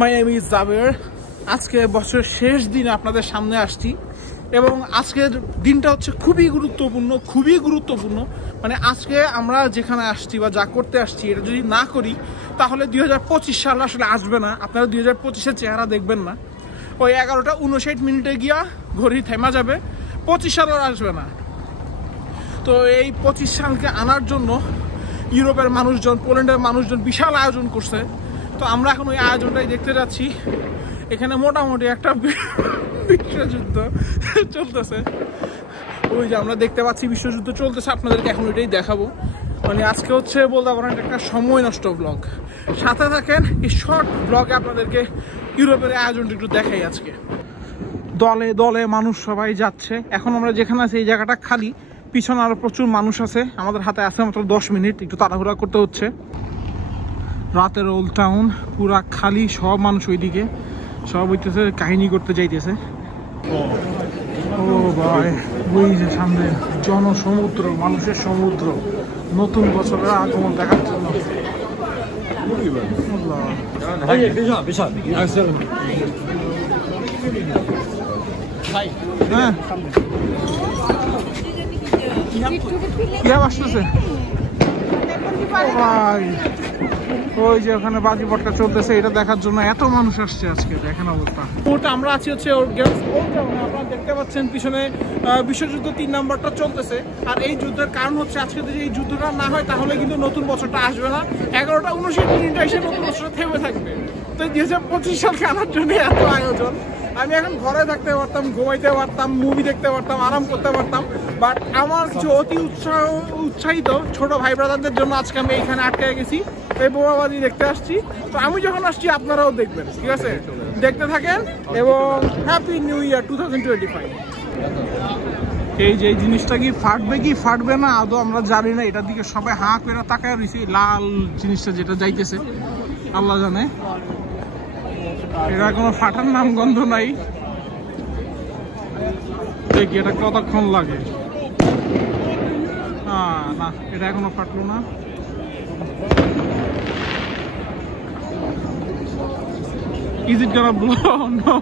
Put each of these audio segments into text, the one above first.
My name is Jaber. আজকে বছরের শেষ দিন আপনাদের সামনে আসছি এবং আজকের দিনটা হচ্ছে খুবই গুরুত্বপূর্ণ। মানে আজকে আমরা যেখানে আসছি বা যা করতে আসছি এটা যদি না করি তাহলে 2025 সাল আসলে আসবে না। আপনারা 2025-এর চেহারা দেখবেন না। ওই 11:59 গিয়া ঘড়ি থেমা যাবে, 25 সাল আর আসবে না। তো এই 25 সালকে আনার জন্য ইউরোপের মানুষজন, পোল্যান্ডের মানুষজন বিশাল আয়োজন করছে। তো আমরা এখন ওই আয়োজনটাই দেখতে যাচ্ছি। এখানে মোটামুটি একটা বিশ্বযুদ্ধ চলতেছে। ওই যে আমরা দেখতে পাচ্ছি বিশ্বযুদ্ধ চলতেছে, আপনাদেরকে এখন ওইটাই দেখাবো। মানে আজকে হচ্ছে বলতে পারেন একটা সময় নষ্ট ব্লগ। সাথে থাকেন, এই শর্ট ব্লগে আপনাদেরকে ইউরোপের আয়োজনটা একটু দেখাই। আজকে দলে দলে মানুষ সবাই যাচ্ছে। এখন আমরা যেখানে আছি এই জায়গাটা খালি, পিছনে আরো প্রচুর মানুষ আছে। আমাদের হাতে আছে মাত্র 10 মিনিট, একটু তাড়াহুড়া করতে হচ্ছে। রাতের ওল্ড টাউন পুরা খালি, সব মানুষ ওইদিকে সব হইতেছে, কাহিনী করতে যাইতেছে। ও ভাই, ওই যে সামনে জনসমুদ্র, মানুষের সমুদ্র, নতুন বছরের আগমন দেখার জন্য। হ্যাঁ, কি আসতেছে ভাই? ওই যে ওখানে বাজি পটকা চলতেছে, এটা দেখার জন্য এত মানুষ আসছে আজকে। দেখেন অবস্থা। আমরা আছি হচ্ছে আপনারা দেখতে পাচ্ছেন পিছনে বিশ্বযুদ্ধ 3 নম্বরটা চলতেছে। আর এই যুদ্ধের কারণ হচ্ছে আজকে যদি এই যুদ্ধটা না হয় তাহলে কিন্তু নতুন বছরটা আসবে না। 11:59 এসে নতুন বছরটা থেমে থাকবে। তো 2025 সালকে আনার জন্য এত আয়োজন। আমি এখন ঘরে থাকতে পারতাম, ঘুমাইতে পারতাম, মুভি দেখতে পারতাম, আরাম করতে পারতাম। বাট আমার কিছু অতি উৎসাহিত ছোট ভাই ব্রাদারদের জন্য আজকে আমি এইখানে আটকে গেছি। এই বোমাবাজি দেখতে আসছি। তো আমি যখন আসছি আপনারাও দেখবেন, ঠিক আছে? দেখতে থাকেন এবং হ্যাপি নিউ ইয়ার 2025। এই যে জিনিসটা কি ফাটবে কি ফাটবে না আদৌ আমরা জানি না। এটার দিকে সবাই হাঁ করে তাকায় রয়েছে। লাল জিনিসটা যেটা যাইতেছে আল্লাহ জানে। এটা কোনো ফাটার নাম গন্ধ নাই। দেখি এটা কতক্ষণ লাগে। না, এটা এখনো ফাটলো না। Is it gonna blow? No.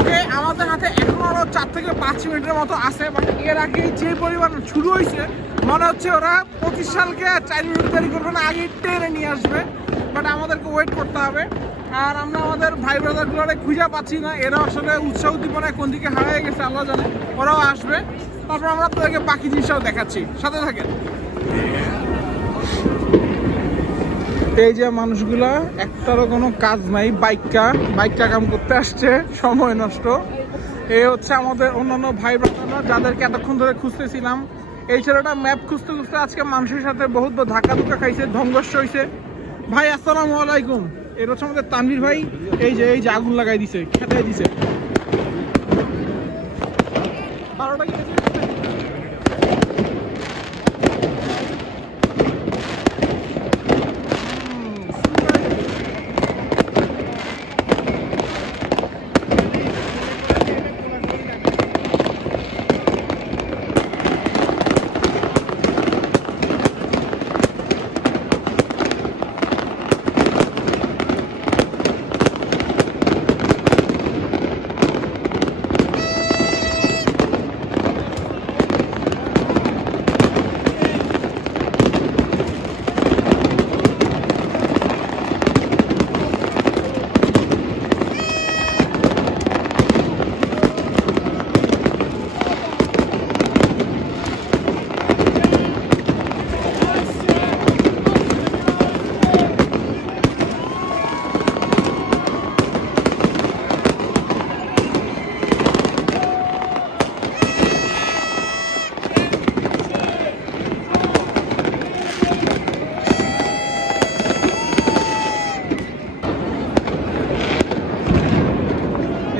Okay, আমাদের হাতে এখনো আরো 4 থেকে 5 মিনিটের মতো আছে। বাট এর আগে যে পরিমাণ শুরু হয়েছে মনে হচ্ছে ওরা 25 সালকে 4 মিনিট দেরি করবে না, আগে টেনে নিয়ে আসবে। বাট আমাদেরকে ওয়েট করতে হবে। আর আমরা আমাদের ভাই ব্রাদারগুলোরে খুঁজে পাচ্ছি না। এরা আসলে উৎসাহ উদ্দীপনায় কোন দিকে হারিয়ে গেছে আল্লাহ জানে। ওরাও আসবে, তারপর আমরা আপনাদেরকে বাকি জিনিসটাও দেখাচ্ছি। সাথে থাকেন। এই যে মানুষগুলা, একটারও কোনো কাজ নাই, বাইকটা কাম করতে আসছে, সময় নষ্ট। এই হচ্ছে আমাদের অন্যান্য ভাই ব্রাদাররা যাদেরকে এতক্ষণ ধরে খুঁজতেছিলাম। এই ছেলেটা ম্যাপ খুঁজতে খুঁজতে আজকে মানুষের সাথে বহুত ধাক্কা খাইছে, সংঘর্ষ হয়েছে। ভাই আসসালামু আলাইকুম। এটা হচ্ছে আমাদের তানভীর ভাই। এই যে আগুন লাগাই দিছে, খেতে দিছে।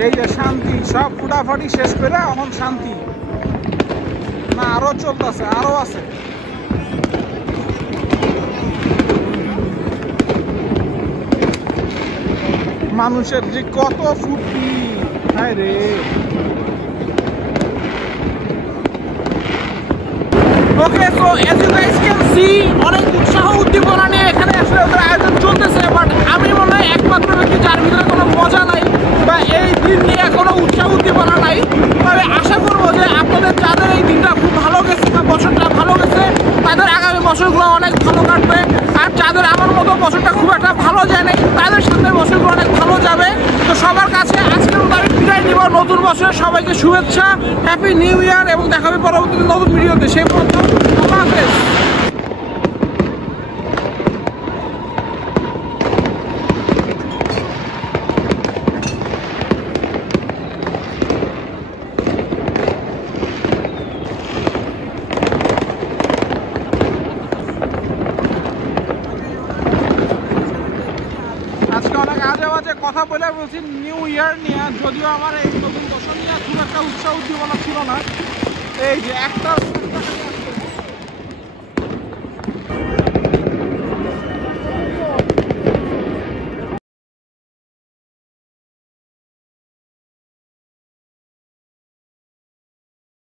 এই যে শান্তি, সব ফুটাফাটি শেষ করে এখন শান্তি। না, আরো চলতেছে, আরো আছে। মানুষের যে কত ফুটি, হায় রে। ওকে, so as you guys can see, অনেক উৎসাহ উদ্দীপনা নিয়ে এখানে আসলে ওদের আয়োজন চলতেছে। বাট আমি মনে হয় একমাত্র ব্যক্তি যার ভিতরে বছরটা খুব একটা ভালো যায় না, তাদের সামনের বছরগুলো অনেক ভালো যাবে। তো সবার কাছে আজকের মতো আমি বিদায় নিব। নতুন বছরের সবাইকে শুভেচ্ছা, হ্যাপি নিউ ইয়ার, এবং দেখা হবে পরবর্তীতে নতুন ভিডিওতে। সেই পর্যন্ত আল্লাহ হাফেজ। আজকে অনেক আজে বাজে কথা বলে বলছি নিউ ইয়ার নিয়ে, যদিও আমার এই নতুন বছর নিয়ে খুব একটা উৎসাহ উদ্দীপনা ছিল না। এই যে একটা